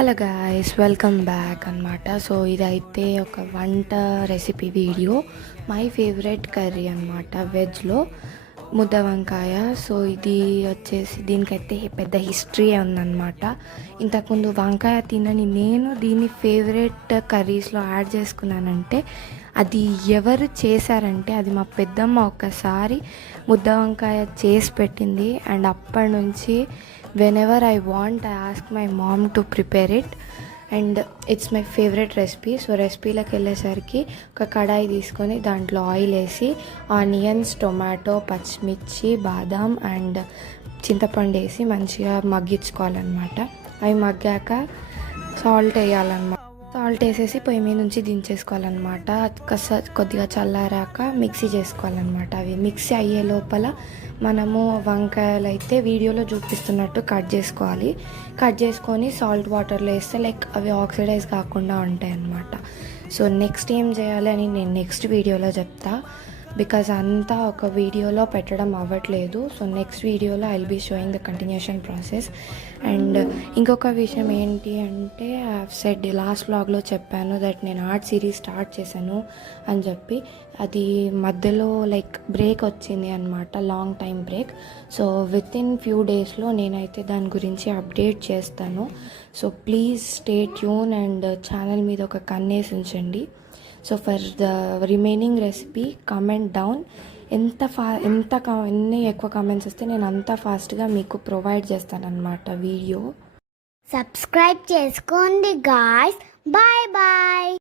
Hello guys, welcome back అనమాట. So ఇదైతే ఒక వంట recipe video. My favourite curry అనమాట, వెజ్లో ముద్ద వంకాయ. సో ఇది వచ్చేసి దీనికైతే పెద్ద హిస్టరీ ఉందన్నమాట. ఇంతకుముందు వంకాయ తినని నేను దీన్ని ఫేవరెట్ కర్రీస్లో యాడ్ చేసుకున్నానంటే అది ఎవరు చేశారంటే అది మా పెద్దమ్మ ఒక్కసారి ముద్ద వంకాయ చేసి పెట్టింది. అండ్ అప్పటి నుంచి whenever I want, I ask my mom to prepare it and it's my favorite recipe. So రెసిపీలోకి వెళ్ళేసరికి ఒక కడాయి తీసుకొని దాంట్లో ఆయిల్ వేసి ఆనియన్స్, టొమాటో, పచ్చిమిర్చి, బాదాం అండ్ చింతపండు వేసి మంచిగా మగ్గించుకోవాలన్నమాట. అవి మగ్గాక సాల్ట్ వేయాలన్నమాట. సాల్ట్ వేసేసి పొయ్యి మీద నుంచి దించేసుకోవాలన్నమాట. కొద్దిగా చల్లారాక మిక్సీ చేసుకోవాలన్నమాట. అవి మిక్సీ అయ్యే లోపల మనము వంకాయలు అయితే వీడియోలో చూపిస్తున్నట్టు కట్ చేసుకోవాలి. కట్ చేసుకొని సాల్ట్ వాటర్లో వేస్తే లైక్ అవి ఆక్సిడైజ్ కాకుండా ఉంటాయి అన్నమాట. సో నెక్స్ట్ ఏం చేయాలి అని నేను నెక్స్ట్ వీడియోలో చెప్తా, బికాజ్ అంతా ఒక వీడియోలో పెట్టడం అవ్వట్లేదు. సో నెక్స్ట్ వీడియోలో I will be showing the continuation process. And ఇంకొక విషయం ఏంటి అంటే, ఐ హావ్ సెడ్ లాస్ట్ వ్లాగ్లో చెప్పాను దట్ నేను ఆర్ట్ సిరీస్ స్టార్ట్ చేశాను అని చెప్పి. అది మధ్యలో లైక్ బ్రేక్ వచ్చింది అనమాట, long time break. So within few డేస్లో నేనైతే దాని గురించి అప్డేట్ చేస్తాను. So please stay tune and channel మీద ఒక కన్నేసి ఉంచండి. So for the remaining recipe comment down. ఎన్ని ఎక్కువ కామెంట్స్ వస్తే నేను అంత ఫాస్ట్గా మీకు ప్రొవైడ్ చేస్తానన్నమాట వీడియో. సబ్స్క్రైబ్ చేసుకోండి గాయ్స్. Bye bye.